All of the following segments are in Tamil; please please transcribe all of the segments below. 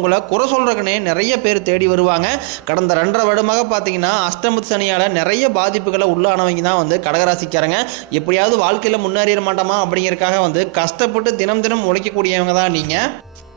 உங்களை குறை சொல்கிறக்குனே நிறைய பேர் தேடி வருவாங்க. கடந்த ரெண்டரை வருடமாக பார்த்தீங்கன்னா அஷ்டமத்து சனியால் நிறைய பாதிப்புகளை உள்ளானவங்க தான் வந்து கடகராசிக்காரங்க. எப்படியாவது வாழ்க்கையில் முன்னேறிட மாட்டோமா அப்படிங்கிறக்காக வந்து கஷ்டப்பட்டு தினம் தினம் உழைக்கக்கூடியவங்க தான் நீங்கள்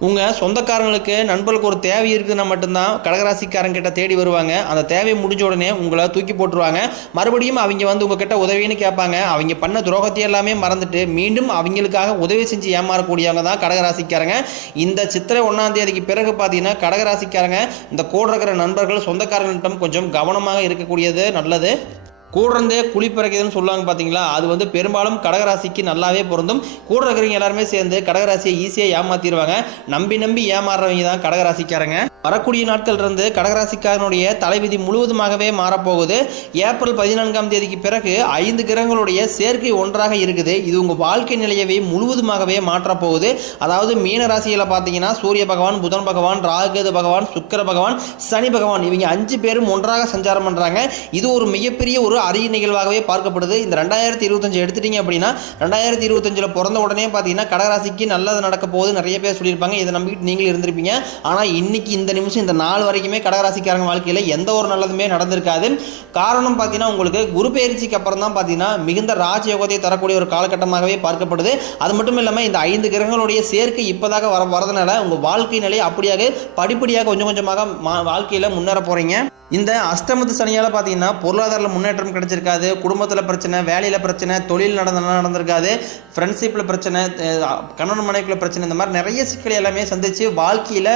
உங்கள் சொந்தக்காரங்களுக்கு நண்பர்களுக்கு ஒரு தேவை இருக்குதுன்னா மட்டும்தான் கடகராசிக்காரங்க கிட்ட தேடி வருவாங்க. அந்த தேவை முடிஞ்ச உடனே உங்களை தூக்கி போட்டுருவாங்க. மறுபடியும் அவங்க வந்து உங்ககிட்ட உதவின்னு கேட்பாங்க. அவங்க பண்ண துரோகத்தை எல்லாமே மறந்துட்டு மீண்டும் அவங்களுக்காக உதவி செஞ்சு ஏமாறக்கூடியவங்க தான் கடகராசிக்காரங்க. இந்த சித்திரை ஒன்றாம் தேதிக்கு பிறகு பார்த்தீங்கன்னா கடகராசிக்காரங்க இந்த கூட இருக்கிற நண்பர்கள் சொந்தக்காரர்களிடம் கொஞ்சம் கவனமாக இருக்கக்கூடியது நல்லது. கூடுறந்தே குழி பிறக்குதுன்னு சொல்லுவாங்க பார்த்தீங்களா அது வந்து பெரும்பாலும் கடகராசிக்கு நல்லாவே பொருந்தும். கூட இருக்கிறவங்க எல்லாருமே சேர்ந்து கடகராசியை ஈஸியாக ஏமாத்திடுவாங்க நம்பி நம்பி ஏமாறுறவங்க தான் கடகராசிக்காரங்க. வரக்கூடிய நாட்கள் இருந்து கடகராசிக்காரனுடைய தலைவிதி முழுவதுமாகவே மாறப்போகுது. ஏப்ரல் பதினான்காம் தேதிக்கு பிறகு ஐந்து கிரகங்களுடைய சேர்க்கை ஒன்றாக இருக்குது. இது உங்கள் வாழ்க்கை நிலையவே முழுவதுமாகவே மாற்றப் போகுது அதாவது மீன ராசியில் பார்த்தீங்கன்னா சூரிய பகவான் புதன் பகவான் ராகுகேது பகவான் சுக்கர பகவான் சனி பகவான் இவங்க அஞ்சு பேரும் ஒன்றாக சஞ்சாரம் பண்ணுறாங்க இது ஒரு மிகப்பெரிய ஒரு அரிய நிகழ்வாகவே பார்க்கப்படுது. இந்த ரெண்டாயிரத்தி இருபத்தஞ்சு எடுத்துட்டீங்க அப்படின்னா ரெண்டாயிரத்தி இருபத்தஞ்சில் பிறந்த உடனே பார்த்தீங்கன்னா கடகராசிக்கு நல்லது நடக்க போகுது. நிறைய பேர் சொல்லியிருப்பாங்க. இதை நம்பிக்கிட்டு நீங்களும் இருந்திருப்பீங்க. ஆனால் இன்னைக்கு இந்த நிமிஷம் இந்த நாள் வரைக்குமே கடகராசிக்காரங்க வாழ்க்கையில் எந்த ஒரு நல்லதுமே நடந்திருக்காது. காரணம் பார்த்தீங்கன்னா உங்களுக்கு குரு பயிற்சிக்கு அப்புறம் தான் பார்த்தீங்கன்னா மிகுந்த ராஜயோகத்தை தரக்கூடிய ஒரு காலகட்டமாகவே பார்க்கப்படுது. அது மட்டும் இல்லாமல் இந்த ஐந்து கிரகங்களுடைய சேர்க்கை இப்போதாக வர வரதுனால உங்கள் வாழ்க்கை நிலை அப்படியாக படிப்படியாக கொஞ்சம் கொஞ்சமாக மா வாழ்க்கையில் முன்னேற போகிறீங்க இந்த அஷ்டமத்து சனியால் பார்த்தீங்கன்னா பொருளாதார முன்னேற்றம் கிடைச்சிருக்காது. குடும்பத்தில் பிரச்சனை வேலையில் பிரச்சனை தொழில் நடந்த நடந்திருக்காது. ஃப்ரெண்ட்ஷிப்பில் பிரச்சனை கணவன் மனைவிக்குள்ள பிரச்சனை இந்த மாதிரி நிறைய சிக்கல் எல்லாமே சந்தித்து வாழ்க்கையில்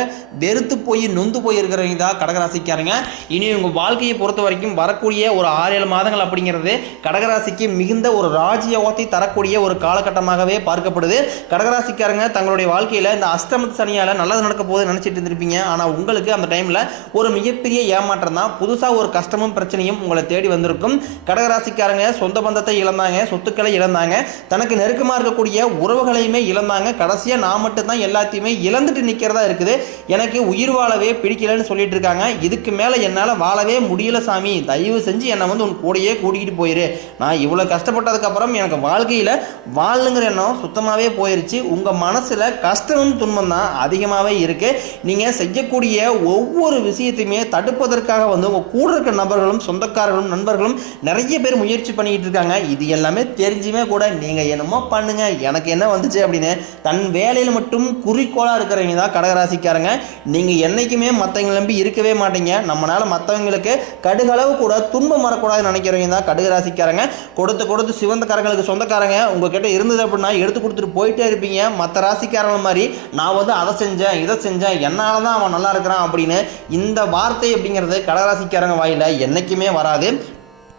வெறுத்து போய் நொந்து போய் இருக்கிறவங்க தான் கடகராசிக்காரங்க. இனி உங்கள் வாழ்க்கையை பொறுத்த வரைக்கும் வரக்கூடிய ஒரு ஆறு ஏழு மாதங்கள் அப்படிங்கிறது கடகராசிக்கு மிகுந்த ஒரு ராஜயோகத்தை தரக்கூடிய ஒரு காலகட்டமாகவே பார்க்கப்படுது. கடகராசிக்காரங்க தங்களுடைய வாழ்க்கையில் இந்த அஷ்டமத்து சனியால் நல்லது நடக்க போது நினச்சிட்டு இருந்திருப்பீங்க. ஆனால் உங்களுக்கு அந்த டைமில் ஒரு மிகப்பெரிய ஏமாற்றம் தான் புதுசாக ஒரு கஷ்டமும் பிரச்சனையும் உங்களை தேடி வந்திருக்கும். கடகராசிக்காரங்க சொந்த பந்தத்தை இழந்தாங்க சொத்துக்களை இழந்தாங்க. தனக்கு நெருக்கமாக இருக்கக்கூடிய உறவுகளையுமே இழந்தாங்க. கடைசியாக நான் மட்டும்தான் எல்லாத்தையுமே இழந்துட்டு நிற்கிறதா இருக்குது. எனக்கு உயிர் வாழவே பிடிக்கலன்னு சொல்லிட்டு இருக்காங்க. இதுக்கு மேலே என்னால் வாழவே முடியல சாமி. தயவு செஞ்சு என்னை வந்து உன் கூடயே கூட்டிகிட்டு போயிரு. நான் இவ்வளோ கஷ்டப்பட்டதுக்கப்புறம் எனக்கு வாழ்க்கையில் வாழணுங்கிற எண்ணம் சுத்தமாகவே போயிருச்சு. உங்கள் மனசில் கஷ்டமும் துன்பம் தான் அதிகமாகவே இருக்குது நீங்கள் செய்யக்கூடிய ஒவ்வொரு விஷயத்தையுமே தடுப்பதற்காக வந்து உங்கள் கூட இருக்க நபர்களும் சொந்தக்காரர்களும் நண்பர்களும் நிறைய பேர் முயற்சி பண்ணிக்கிட்டு இருக்காங்க. இது எல்லாமே தெரிஞ்சுமே கூட நீங்கள் என்னமோ பண்ணுங்கள் எனக்கு என்ன வந்துச்சு அப்படின்னு தன் வேலையில் மட்டும் குறிக்கோளாக இருக்கிறவங்க தான் கடகராசிக்காரங்க. நீங்கள் என்னைக்குமே மற்றவங்க நம்பி இருக்கவே மாட்டீங்க. நம்மளால் மற்றவங்களுக்கு கடுகளவு கூட துன்பம் வரக்கூடாதுன்னு நினைக்கிறவங்க தான் கடுகராசிக்காரங்க. கொடுத்து கொடுத்து சிவந்தக்காரங்களுக்கு சொந்தக்காரங்க உங்ககிட்ட இருந்தது அப்படின்னா எடுத்து கொடுத்துட்டு போயிட்டே இருப்பீங்க. மற்ற ராசிக்காரங்க மாதிரி நான் வந்து அதை செஞ்சேன் இதை செஞ்சேன் என்னால் தான் அவன் நல்லா இருக்கிறான் அப்படின்னு இந்த வார்த்தை அப்படிங்கிறது கடகராசிக்காரங்க வாயில என்னைக்குமே வராது.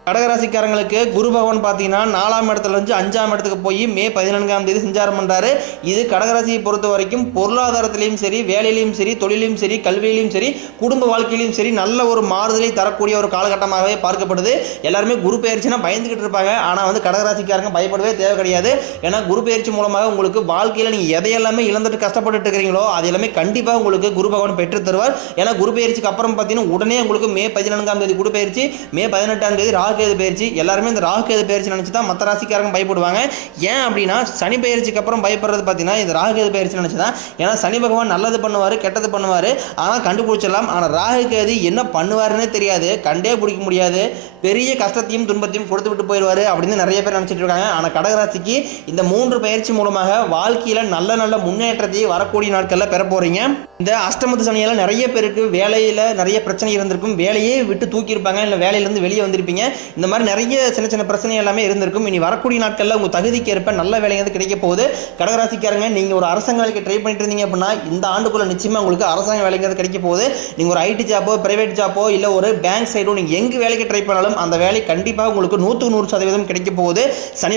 கடகராசிக்காரங்களுக்கு குரு பகவான் பார்த்தீங்கன்னா நாலாம் இடத்துல இருந்து அஞ்சாம் இடத்துக்கு போய் மே பதினான்காம் தேதி சஞ்சாரம் பண்ணுறாரு இது கடகராசியை பொறுத்த வரைக்கும் பொருளாதாரத்திலையும் சரி வேலையிலையும் சரி தொழிலையும் சரி கல்வியிலையும் சரி குடும்ப வாழ்க்கையிலையும் சரி நல்ல ஒரு மாறுதலை தரக்கூடிய ஒரு காலகட்டமாகவே பார்க்கப்படுது. எல்லாருமே குரு பயிற்சினா பயந்துக்கிட்டு இருப்பாங்க. ஆனால் வந்து கடகராசிக்காரங்க பயப்படவே தேவை கிடையாது. ஏன்னா குரு பயிற்சி மூலமாக உங்களுக்கு வாழ்க்கையில் நீங்கள் எதையெல்லாமே இழந்துட்டு கஷ்டப்பட்டுட்டு இருக்கிறீங்களோ அது எல்லாமே கண்டிப்பாக உங்களுக்கு குரு பகவான் பெற்று தருவார். ஏன்னா குரு பயிற்சிக்கு அப்புறம் பார்த்தீங்கன்னா உடனே உங்களுக்கு மே பதினான்காம் தேதி குரு பயிற்சி மே பதினெட்டாம் தேதி ராகு கேது பயிற்சி எல்லாருமே இந்த ராகு கேது பயிற்சி நினச்சி தான் மற்ற ராசிக்காரங்க பயப்படுவாங்க. ஏன் அப்படின்னா சனி பயிற்சிக்கு அப்புறம் பயப்படுறது பார்த்தீங்கன்னா இந்த ராகு கேது பயிற்சி நினச்சி தான். ஏன்னா சனி பகவான் நல்லது பண்ணுவார் கெட்டது பண்ணுவார். ஆனால் கண்டுபிடிச்சிடலாம். ஆனால் ராகு கேது என்ன பண்ணுவாருன்னே தெரியாது. கண்டே பிடிக்க முடியாது. பெரிய கஷ்டத்தையும் துன்பத்தையும் கொடுத்து விட்டு போயிடுவார் அப்படின்னு நிறைய பேர் நினச்சிட்டு இருக்காங்க. ஆனால் கடகராசிக்கு இந்த மூன்று பயிற்சி மூலமாக வாழ்க்கையில் நல்ல நல்ல முன்னேற்றத்தை வரக்கூடிய நாட்களில் பெற போகிறீங்க இந்த அஷ்டமத்து சனியால் நிறைய பேருக்கு வேலையில் நிறைய பிரச்சனை இருந்திருக்கும். வேலையே விட்டு தூக்கியிருப்பாங்க. இல்லை வேலையிலேருந்து வெளியே வந்திருப்பீங்க. இந்த மாதிரி நிறைய சின்ன சின்ன பிரச்சனை எல்லாமே இருந்திருக்கும். இனி வரக்கூடிய நாட்களில் உங்கள் தகுதிக்கு ஏற்ப நல்ல வேலை வந்து கிடைக்க போகுது? கடகராசிக்காரங்க நீங்கள் ஒரு அரசாங்க வேலைக்கு ட்ரை பண்ணிட்டு இருந்தீங்க அப்படின்னா இந்த ஆண்டுக்குள்ள நிச்சயமாக உங்களுக்கு அரசாங்க வேலைங்கிறது கிடைக்க போகுது? நீங்கள் ஒரு ஐடி ஜாப்போ பிரைவேட் ஜாப்போ இல்லை ஒரு பேங்க் சைடோ நீங்கள் எங்கே வேலைக்கு ட்ரை பண்ணாலும் அந்த வேலை கண்டிப்பாக உங்களுக்கு நூற்றுக்கு நூறு சதவீதம் கிடைக்க போகுது. சனி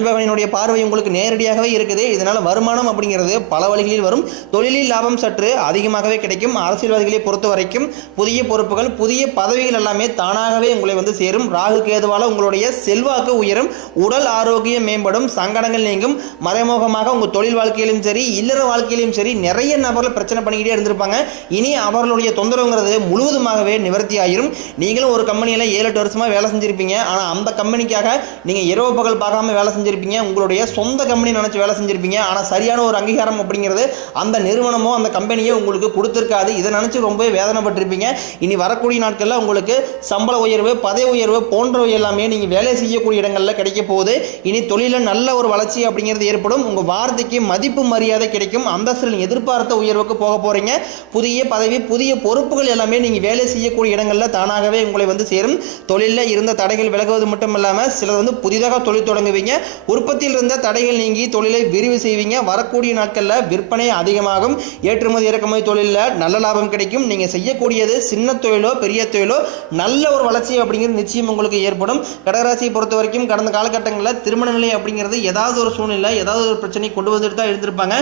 பார்வை உங்களுக்கு நேரடியாகவே இருக்குது. இதனால் வருமானம் அப்படிங்கிறது பல வழிகளில் வரும். தொழிலில் லாபம் சற்று அதிகமாகவே கிடைக்கும். அரசியல்வாதிகளை பொறுத்த வரைக்கும் புதிய பொறுப்புகள் புதிய பதவிகள் எல்லாமே தானாகவே உங்களை வந்து சேரும். ராகு கேதுவால உங்களுடைய செல்வாக்கு உயரும் உடல் ஆரோக்கியம் மேம்படும் சங்கடங்கள் நீங்கும். மறைமுகமாக உங்கள் தொழில் வாழ்க்கையிலும் சரி இல்லற வாழ்க்கையிலும் சரி நிறைய நபர்கள் பிரச்சனை பண்ணிக்கிட்டே இருந்திருப்பாங்க. இனி அவர்களுடைய தொந்தரவுங்கிறது முழுவதுமாகவே நிவர்த்தி ஆயிரும். நீங்களும் ஒரு கம்பெனியில் ஏழு எட்டு வருஷமா வேலை செஞ்சிருப்பீங்க. ஆனால் அந்த கம்பெனிக்காக நீங்கள் இரவு பகல் பார்க்காம வேலை செஞ்சிருப்பீங்க. உங்களுடைய சொந்த கம்பெனி நினச்சி வேலை செஞ்சிருப்பீங்க. ஆனால் சரியான ஒரு அங்கீகாரம் அப்படிங்கிறது அந்த நிறுவனமோ அந்த கம்பெனியோ உங்களுக்கு கொடுத்துருக்காது. இதை நினச்சி ரொம்பவே வேதனைப்பட்டிருப்பீங்க. இனி வரக்கூடிய நாட்களில் உங்களுக்கு சம்பள உயர்வு பதவி உயர்வு போன்றவை எல்லாமே நீங்கள் வேலை செய்யக்கூடிய இடங்களில் கிடைக்க போகுது. இனி தொழிலில் நல்ல ஒரு வளர்ச்சி அப்படிங்கிறது ஏற்படும். உங்கள் வார்த்தைக்கு மதிப்பு மரியாதை கிடைக்கும். அந்தஸ்தில் எதிர்பார்த்த உயர்வுக்கு போக போகிறீங்க புதிய பதவி புதிய பொறுப்புகள் எல்லாமே நீங்கள் வேலை செய்யக்கூடிய இடங்களில் தானாகவே உங்களை வந்து சேரும். தொழிலில் இருந்த தடைகள் விலகுவது மட்டும் இல்லாமல் சிலர் வந்து புதிதாக தொழில் தொடங்குவீங்க. உற்பத்தியில் இருந்த தடைகள் நீங்கி தொழிலை விரிவு செய்வீங்க. வரக்கூடிய நாட்களில் விற்பனை அதிகமாகும். ஏற்றுமதி இறக்குமதி தொழிலில் நல்ல லாபம் கிடைக்கும். நீங்கள் செய்யக்கூடியது சின்ன தொழிலோ பெரிய தொழிலோ நல்ல ஒரு வளர்ச்சி அப்படிங்கிறது நிச்சயம் உங்களுக்கு ஏற்படும். கடகராசியை பொறுத்த வரைக்கும் கடந்த காலகட்டங்களில் திருமண நிலை அப்படிங்கிறது ஏதாவது ஒரு சூழ்நிலை ஏதாவது ஒரு பிரச்சனை கொண்டு வந்துட்டு தான் இருந்திருப்பாங்க.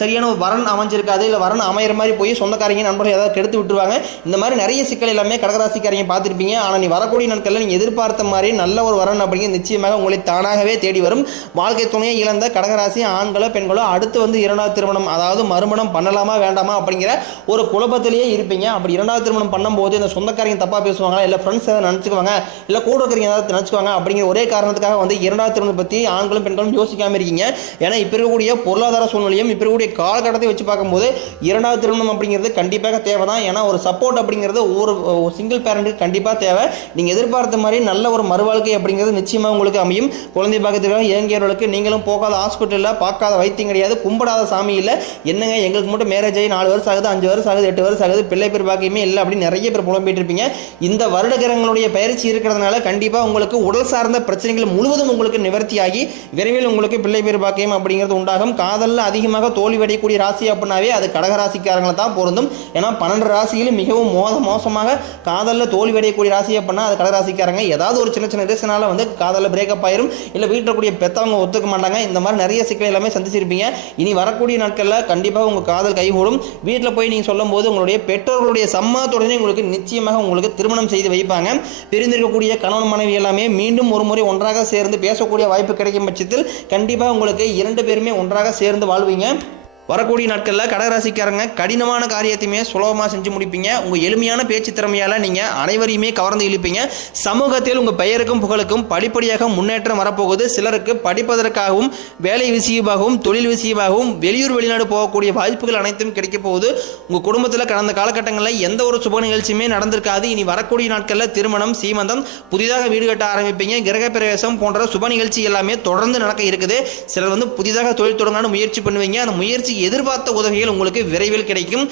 சரியான ஒரு வரன் அமைஞ்சிருக்காது இல்லை வரன் அமையிற மாதிரி போய் சொந்தக்காரங்க நண்பர்கள் ஏதாவது கெடுத்து விட்டுருவாங்க. இந்த மாதிரி நிறைய சிக்கல் எல்லாமே கடகராசிக்காரங்க பார்த்துருப்பீங்க. ஆனால் நீ வரக்கூடிய நாட்களில் நீங்கள் எதிர்பார்த்த மாதிரி நல்ல ஒரு வரன் அப்படிங்கிறது நிச்சயமாக உங்களை தானாகவே தேடி வரும். வாழ்க்கை துணையை இழந்த கடகராசி ஆண்களோ பெண்களோ அடுத்து வந்து இரண்டாவது திருமணம் அதாவது மறுமணம் பண்ணலாமா வேண்டாமா அப்படிங்கிற ஒரு குழப்பத்திலேயே இருப்பீங்க. அப்படி இரண்டாவது திருமணம் பண்ணும்போது இந்த சொந்தக்காரங்க தப்பாக பேசுவாங்களா இல்லை ஃப்ரெண்ட்ஸ் ஏதாவது நினச்சிக்குவாங்க இல்லை கூட இருக்கிறீங்க ஏதாவது நினச்சிக்குவாங்க அப்படிங்கிற ஒரே காரணத்துக்காக வந்து இரண்டாவது திருமணம் பற்றி ஆண்களும் பெண்களும் யோசிக்காமல் இருக்கீங்க. ஏன்னா இப்போ இருக்கக்கூடிய பொருளாதார சூழ்நிலையும் இப்போ இருக்கக்கூடிய காலகட்டத்தை வச்சு பார்க்கும்போது இரண்டாவது திருமணம் அப்படிங்கிறது கண்டிப்பாக தேவை தான் ஏன்னா ஒரு சப்போர்ட் அப்படிங்கிறது ஒவ்வொரு சிங்கிள் பேரண்ட்டுக்கு கண்டிப்பாக தேவை. நீங்கள் எதிர்பார்த்த மாதிரி நல்ல ஒரு மறுவாழ்க்கை அப்படிங்கிறது நிச்சயமாக உங்களுக்கு அமையும். குழந்தை பாக்கத்துக்காக இயங்கியவர்களுக்கு நீங்களும் போகாத ஹாஸ்பிட்டலில் பார்க்காத வைத்தியம் கிடையாது கும்பிடாத சாமி இல்லை. என்னங்க எங்களுக்கு மட்டும் மேரேஜ் ஆகி நாலு வருஷம் ஆகுது அஞ்சு வருஷம் ஆகுது எட்டு வருஷம் ஆகுது பிள்ளை பேர் பாக்கியமே இல்லை அப்படின்னு நிறைய பேர் புலம்பிட்டு இருப்பீங்க. இந்த வருடகிரகங்களுடைய பயிற்சி இருக்கிறதுனால கண்டிப்பாக உங்களுக்கு உடல் சார்ந்த பிரச்சனைகள் முழுவதும் உங்களுக்கு நிவர்த்தியாகி விரைவில் உங்களுக்கு பிள்ளை பேர் பாக்கியம் அப்படிங்கிறது உண்டாகும். காதலில் அதிகமாக தோல்வி அடையக்கூடிய ராசி அப்படின்னாவே அது கடகராசிக்காரங்களை தான் பொருந்தும். ஏன்னா பன்னெண்டு ராசியிலும் மிகவும் மோத மோசமாக காதலில் தோல்வி அடையக்கூடிய ராசி அப்படின்னா அது கடகராசிக்காரங்க. ஏதாவது ஒரு சின்ன சின்ன ரீசனால வந்து காதலில் பிரேக்கப் ஆயிரும். இல்லை வீட்டில் கூடிய பெற்றவங்க ஒத்துக்க மாட்டாங்க. இந்த மாதிரி நிறைய சிக்கல் எல்லாமே சந்திச்சிருப்பீங்க. இனி வரக்கூடிய நாட்களில் கண்டிப்பாக உங்கள் காதல் கைகூடும். வீட்டில் போய் நீங்கள் சொல்லும்போது உங்களுடைய பெற்றோர்களுடைய சம்மதத்துடனே உங்களுக்கு நிச்சயமாக உங்களுக்கு திருமணம் செய்து வைப்பாங்க. பிரிந்திருக்கக்கூடிய கணவன் மனைவி எல்லாமே மீண்டும் ஒரு முறை ஒன்றாக சேர்ந்து பேசக்கூடிய வாய்ப்பு கிடைக்கும் பட்சத்தில் கண்டிப்பாக உங்களுக்கு இரண்டு பேருமே ஒன்றாக சேர்ந்து வாழ்வீங்க. வரக்கூடிய நாட்களில் கடகராசிக்காரங்க கடினமான காரியத்தையுமே சுலபமாக செஞ்சு முடிப்பீங்க. உங்கள் எளிமையான பேச்சு திறமையால் நீங்கள் அனைவரையுமே கவர்ந்து இழுப்பீங்க. சமூகத்தில் உங்கள் பெயருக்கும் புகழுக்கும் படிப்படியாக முன்னேற்றம் வரப்போகுது. சிலருக்கு படிப்பதற்காகவும் வேலை விஷயமாகவும் தொழில் விஷயமாகவும் வெளியூர் வெளிநாடு போகக்கூடிய வாய்ப்புகள் அனைத்தும் கிடைக்க போகுது. உங்கள் குடும்பத்தில் கடந்த காலகட்டங்களில் எந்த ஒரு சுப நிகழ்ச்சியுமே நடந்திருக்காது. இனி வரக்கூடிய நாட்களில் திருமணம் சீமந்தம் புதிதாக வீடு கட்ட ஆரம்பிப்பீங்க. கிரக பிரவேசம் போன்ற சுப நிகழ்ச்சி எல்லாமே தொடர்ந்து நடக்க இருக்குது. சிலர் வந்து புதிதாக தொழில் தொடங்கான முயற்சி பண்ணுவீங்க. அந்த முயற்சி எதிர்பார்த்த உதவிகள் உங்களுக்கு விரைவில் கிடைக்கும்.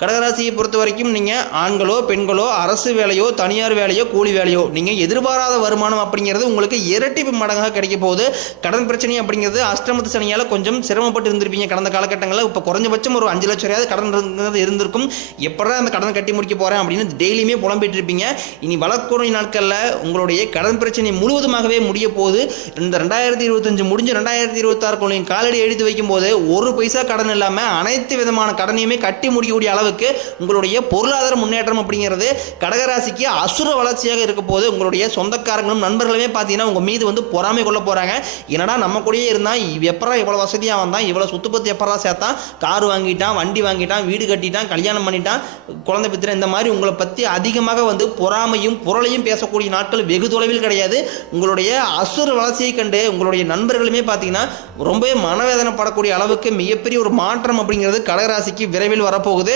கடகராசியை பொறுத்த வரைக்கும் நீங்கள் ஆண்களோ பெண்களோ அரசு வேலையோ தனியார் வேலையோ கூலி வேலையோ நீங்கள் எதிர்பாராத வருமானம் அப்படிங்கிறது உங்களுக்கு இரட்டிப்பு மடங்காக கிடைக்க போகுது. கடன் பிரச்சனை அப்படிங்கிறது அஷ்டமத்து சனியால் கொஞ்சம் சிரமப்பட்டு இருந்திருப்பீங்க. கடந்த காலகட்டங்களில் இப்போ குறைஞ்சபட்சம் ஒரு அஞ்சு லட்சம் ரூபாய் கடன் இருந்தது இருந்திருக்கும். எப்படா அந்த கடன் கட்டி முடிக்க போகிறேன் அப்படின்னு டெய்லியுமே புலம்பிட்டு இருப்பீங்க. இனி வளர்க்குறை நாட்களில் உங்களுடைய கடன் பிரச்சனை முழுவதுமாகவே முடிய போகுது. இந்த ரெண்டாயிரத்தி இருபத்தஞ்சு முடிஞ்சு ரெண்டாயிரத்தி இருபத்தாறு காலடி எடுத்து வைக்கும்போது ஒரு பைசா கடன் இல்லாமல் அனைத்து விதமான கடனையுமே கட்டி முடிக்கக்கூடிய அளவுக்கு உங்களுடைய பொருளாதார முன்னேற்றம் அப்படிங்கிறது கடகராசிக்கு அசுர வளர்ச்சியாக இருக்க போது உங்களுடைய சொந்தக்காரங்களும் நண்பர்களுமே பார்த்தீங்கன்னா உங்கள் மீது வந்து பொறாமை கொள்ள போகிறாங்க என்னடா நம்ம கூடயே இருந்தால் எப்படா இவ்வளோ வசதியாக வந்தான் இவ்வளோ சொத்து பத்து எப்படா சேர்த்தான் கார் வாங்கிட்டான் வண்டி வாங்கிட்டான் வீடு கட்டிட்டான் கல்யாணம் பண்ணிட்டான் குழந்தை பித்திரன் இந்த மாதிரி உங்களை பற்றி அதிகமாக வந்து பொறாமையும் புரளையும் பேசக்கூடிய நாட்கள் வெகு தொலைவில் கிடையாது. உங்களுடைய அசுர வளர்ச்சியை கண்டு உங்களுடைய நண்பர்களுமே பார்த்தீங்கன்னா ரொம்பவே மனவேதனைப்படக்கூடிய அளவுக்கு மிகப்பெரிய ஒரு மாற்றம் அப்படிங்கிறது கடகராசிக்கு விரைவில் வரப்போகுது.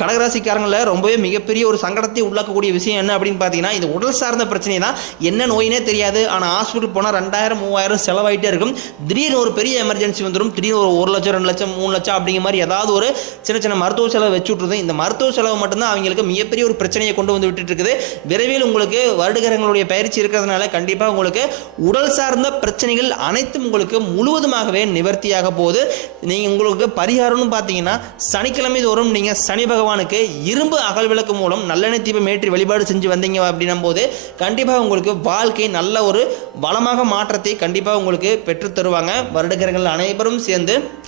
கடகராசிக்காரங்கள ரொம்பவே மிகப்பெரிய ஒரு சங்கடத்தை உள்ளாக்கக்கூடிய விஷயம் என்ன அப்படின்னு பார்த்தீங்கன்னா இது உடல் சார்ந்த பிரச்சனை தான் என்ன நோயினே தெரியாது. ஆனால் ஹாஸ்பிட்டல் போனால் ரெண்டாயிரம் மூவாயிரம் செலவாயிட்டே இருக்கும். திடீர்னு ஒரு பெரிய எமர்ஜென்சி வந்துடும் திடீர்னு ஒரு ஒரு லட்சம் ரெண்டு லட்சம் மூணு லட்சம் அப்படிங்கிற மாதிரி ஏதாவது ஒரு சின்ன சின்ன மருத்துவ செலவு வச்சு விட்ருது இந்த மருத்துவ செலவு மட்டும்தான் அவங்களுக்கு மிகப்பெரிய ஒரு பிரச்சனையை கொண்டு வந்து விட்டுட்டு இருக்குது. விரைவில் உங்களுக்கு வருடகிரகங்களுடைய பயிற்சி இருக்கிறதுனால கண்டிப்பாக உங்களுக்கு உடல் சார்ந்த பிரச்சனைகள் அனைத்தும் உங்களுக்கு முழுவதுமாகவே நிவர்த்தியாக போகுது. நீங்கள் உங்களுக்கு பரிகாரம்னு பார்த்தீங்கன்னா சனிக்கிழமை தோறும் நீங்கள் சனி பகவானுக்கு இரும்பு அகல் விளக்கு மூலம் நல்லெண்ணெய் தீபம் ஏற்றி வழிபாடு செஞ்சு வந்தீங்க அப்படின்னும் போது கண்டிப்பாக உங்களுக்கு வாழ்க்கை நல்ல ஒரு வளமாக மாற்றத்தை கண்டிப்பாக உங்களுக்கு பெற்றுத் தருவாங்க. வருடகிரகங்கள் அனைவரும் சேர்ந்து